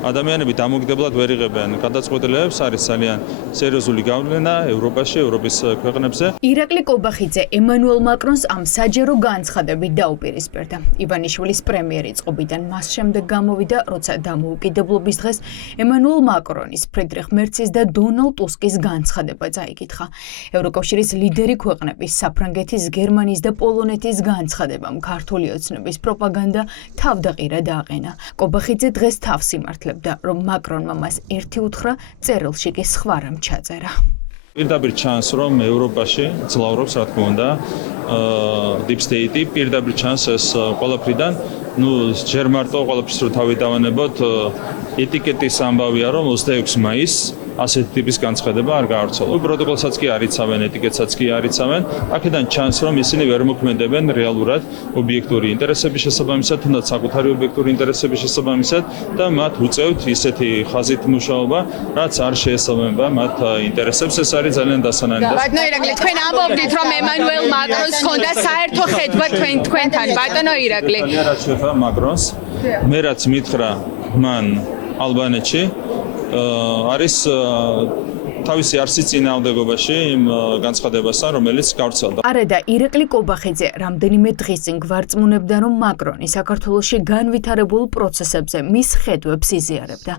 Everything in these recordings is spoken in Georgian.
ადამიანები დამოუკიდებლად ვერ იღებენ გადაწყვეტილებებს, არის ძალიან სერიოზული გავლენა ევროპაში, ევროპის ქვეყნებზე. ირაკლი კობახიძე ემანუელ მაკრონს ამ საჯარო განცხადებით დაუპირისპირდა. ივანიშვილის პრემიერი წყობიდან მას შემდეგ გამოვიდა, როცა დამოუკიდებლობის დღეს ემანუელ მაკრონის, ფრიდრიხ მერცის და დონალდ ტუსკის განცხადება წაიკითხა. ევროკავშირის ლიდერი ქვეყნების საფრანგეთის, გერმანიის და პოლონეთის განცხადებამ ქართული ოცნების პროპაგანდა თავდაყირად აყენა. კობახიძე დღეს თავს იმართლებდა, რომ მაკრონმა მას ერთი უთხრა, წერილში კი სხვა რამ ჩაწერა. პირდაპირ ჩანს, რომ ევროპაში ძლავრობს, რა თქმა უნდა, deep state-ი, პირდაპირ ჩანს ეს ყველაფრიდან, ჯერ მარტო ყველაფერს რო თავი დავანებოთ, ეტიკეტის ამბავია, რომ 26 მაისს ასეთი ტიპის განცხადება არ გაავრცელა. პროტოკოლსაც კი არ იცავენ, ეტიკეტსაც კი არ იცავენ. აქედან ჩანს, რომ ისინი ვერ მოქმედებენ რეალურად ობიექტური ინტერესების შესაბამისად, თუნდაც საკუთარი ობიექტური ინტერესების შესაბამისად და მათ უწევთ ისეთი ხაზით მუშაობა, რაც არ შეესაბამება მათ ინტერესებს. ეს არის ძალიან დასანანი. ბატონო ირაკლი, თქვენ ამბობდით, რომ ემანუელ მაკრონს ჰქონდა საერთო ხედვა თქვენთან, ბატონო ირაკლი. რაც შეეხება მაკრონს, მე რაც მითხრა მან ალბანეთში არის თავისი არსის წინააღმდეგობაში იმ განცხადებასთან, რომელიც გავრცელდა. არა და ირაკლი კობახიძე რამდენიმე დღის წინ გვარწმუნებდა, რომ მაკრონი საქართველოში განვითარებულ პროცესებზე მის ხედვებს იზიარებდა.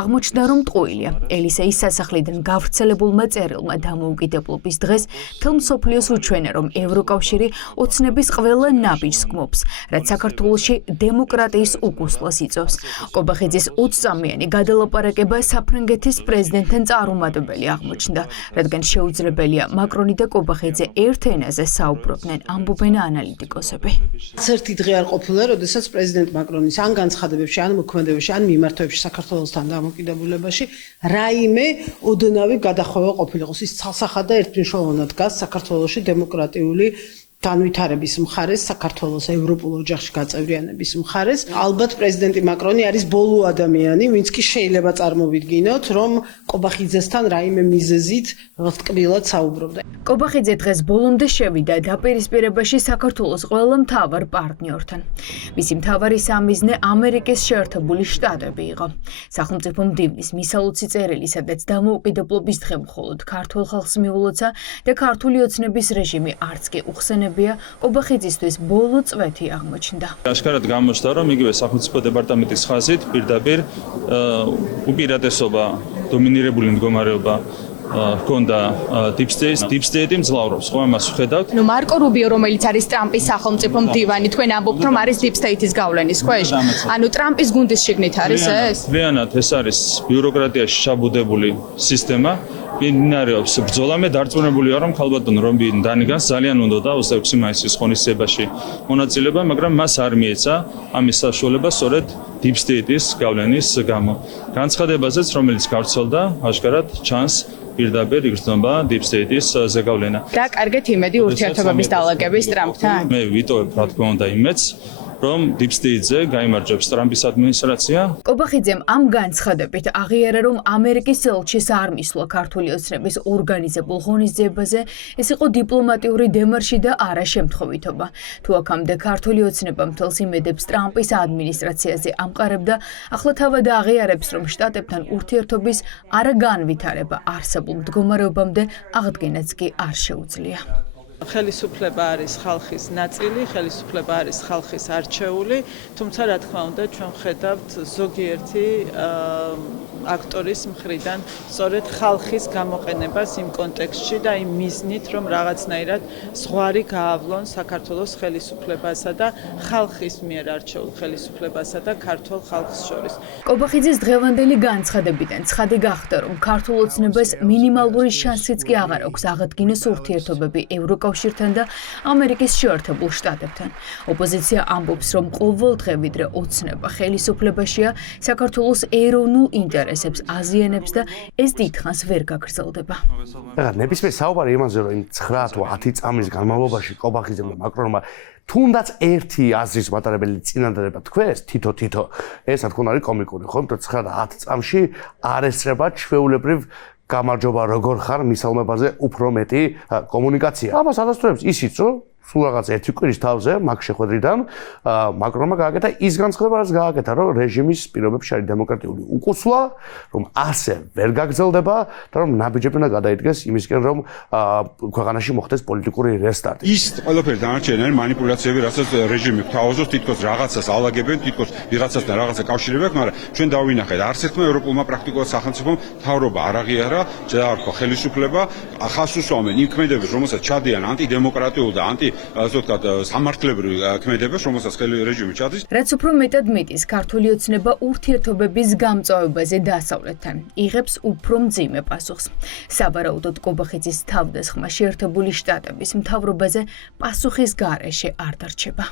აღმოჩნდა, რომ ტყუილია. ელისეის სასახლიდან გავრცელებულმა წერილმა დამოუკიდებლობის დღეს მთელ მსოფლიოს უჩვენა, რომ ევროკავშირი ოცნების ყველა ნაბიჯს გმობს, რაც საქართველოში დემოკრატიის უკუსლას იწვევს. კობახიძის 20-წამიანი გადალაპარაკება საფრანგეთის პრეზიდენტთან წარუმატებელი აღმოჩნდა, რადგან შეუძლებელია მაკრონი და კობახიძე ერთ ენაზე საუბრობდნენ, ამბობენ ანალიტიკოსები. ერთი დღე არ ყოფილა, როდესაც პრეზიდენტ მაკრონის ან განცხადებებში, ან მოქმედებებში, ან მიმართვებში საქართველოსთან დამოკიდებულებაში რაიმე ოდნავი გადახვევა ყოფილიყოს. ის ცალსახად და ერთმნიშვნელოვნად დგას საქართველოში დემოკრატიული განვითარების მხარეს, საქართველოს ევროპულ ოჯახში გაწევრიანების მხარეს. ალბათ პრეზიდენტი მაკრონი არის ბოლო ადამიანი, ვინც კი შეიძლება წარმოვიდგინოთ, რომ კობახიძესთან რაიმე მიზეზით ტკბილად საუბრობდა. კობახიძე დღეს ბოლომდე შევიდა დაპირისპირებაში საქართველოს ყველა მთავარ პარტნიორთან. მისი მთავარი სამიზნე ამერიკის შეერთებული შტატები იყო. სახელმწიფო მდივნის მისალოცი წერილი, სადაც დამოუკიდებლობის დღე მხოლოდ ქართულ ხალხს მიულოცა და ქართული ოცნების რეჟიმი არც კი უხსენებია, კობახიძისთვის ბოლო წვეთი აღმოჩნდა. აშკარად გამოჩნდა, რომ იგივე სახელმწიფო დეპარტამენტის ხაზით პირდაპირ უპირატესობა, დომინირებული მდგომარეობა ჰქონდა deep state-ი მძლავრობს, ხო ამას ვხედავთ. მარკო რუბიო, რომელიც არის ტრამპის სახელმწიფო მდივანი, თქვენ ამბობთ, რომ არის deep state-ის გავლენის ქვეშ. ანუ ტრამპის გუნდის შიგნით არის ეს? რეალურად ეს არის ბიუროკრატიაში შაბუდებული სისტემა. მინარევს ბრძოლა, მე დარწმუნებული ვარ, რომ ქალბატონ რომბინ დანიგანს ძალიან უნდოდა 26 მაისის ღონისძიებაში მონაწილეობა, მაგრამ მას არ მიეცა ამის საშუალება სწორედ deep state-ის გავლენის გამო. განცხადებაზეც, რომელიც გავრცელდა, აშკარად ჩანს პირდაპირ იგრძნობა deep state-ის ზეგავლენა. და კარგეთ იმედი ურთიერთობების დალაგების ტრამპთან? მე ვიტოვებ, რა თქმა უნდა, იმედს, რომ deep state-ზე გაიმარჯვებს ტრამპის ადმინისტრაცია. კობახიძემ ამ განცხადებით აღიარა, რომ ამერიკის ელჩის არ მისვლა ქართული ოცნების ორგანიზებულ ღონისძიებაზე, ეს იყო დიპლომატიური დემარში და არა შემთხვევითობა. თუ აქამდე ქართული ოცნება მთელს იმედებს ტრამპის ადმინისტრაციაზე ამყარებდა, ახლა თავად აღიარებს, რომ შტატებთან ურთიერთობის არაგანვითარება არსებულ მდგომარეობამდე აღდგენაც კი არ შეუძლია. ხელისუფლება არის ხალხის ნაწილი, ხელისუფლება არის ხალხის არჩეული, თუმცა რა თქმა უნდა ჩვენ ხედავთ ზოგიერთი აქტორის მხრიდან სწორედ ხალხის გამოყენებას იმ კონტექსტში და იმ მიზნით, რომ რაღაცნაირად ზღვარი გაავლონ საქართველოს ხელისუფლებასა და ხალხის მიერ არჩეულ ხელისუფლებასა და ქართულ ხალხს შორის. კობახიძის დღევანდელი განცხადებიდან ცხადი გახდა, რომ ქართულ ოცნებას მინიმალური შანსიც კი აღარ აქვს აღადგინოს ურთიერთობები ევროკავშირთან და ამერიკის შეერთებულ შტატებთან. ოპოზიცია ამბობს, რომ ყოველდღე ვიდრე ოცნება ხელისუფლებაშია, საქართველოს ეროვნულ ინტერესებს აზიანებს და ეს დიდხანს ვერ გაგრძელდება. ნებისმიერ საუბარი იმაზე, რომ იმ 9 თუ 10 წამის განმავლობაში კობახიძემ და მაკრონმა თუნდაც ერთი აზრის მატარებელი წინადადება თქვეს, თითო, ეს რა თქმა უნდა არის კომიკური, ხო? 9 და 10 წამში არ ესწრება ჩვეულებრივ გამარჯობა როგორ ხარ მისალმებაზე უფრო მეტი კომუნიკაცია. ამას ადასტურებს ისიც, რომ სულ რაღაც ერთი კვირის თავზე მაგ შეხვედრიდან მაკრონმა გააკეთა ის განცხადება, რაც გააკეთა, რომ რეჟიმის პირობებში არის დემოკრატიული უკუსლა, რომ ასე ვერ გაგრძელდება და რომ ნაბიჯები უნდა გადაიდგეს იმისკენ, რომ ქვეყანაში მოხდეს პოლიტიკური რესტარტი. ის ყველაფერი დანარჩენი არის манипуляციები, რასაც რეჟიმი გვთავაზობს, თითქოს რაღაცას ალაგებენ, თითქოს ვიღაცასთან რაღაცა კავშირი აქვს, მაგრამ ჩვენ დავინახეთ, არც ერთმა ევროპულმა პრაქტიკულად სახელმწიფომ მთავრობა არ აღიარა, შეაარქვა ხელისუფლება, ხას უსვამენ იმ ქმედებს, რომელსაც ჩადიან ანტიდემოკრატიულ და ასე ვთქვათ, სამართლებრივ ქმედებას, რომელსაც რეჟიმი ჩადის. რაც უფრო მეტად მეტის ქართული ოცნება ურთიერთობების გამწვავებაზე დასავლეთთან იღებს უფრო მძიმე პასუხს. საბარაუდოდ კობახიძის თავდასხმა შეერთებული შტატების მთავრობაზე პასუხის გარეშე არ დარჩება.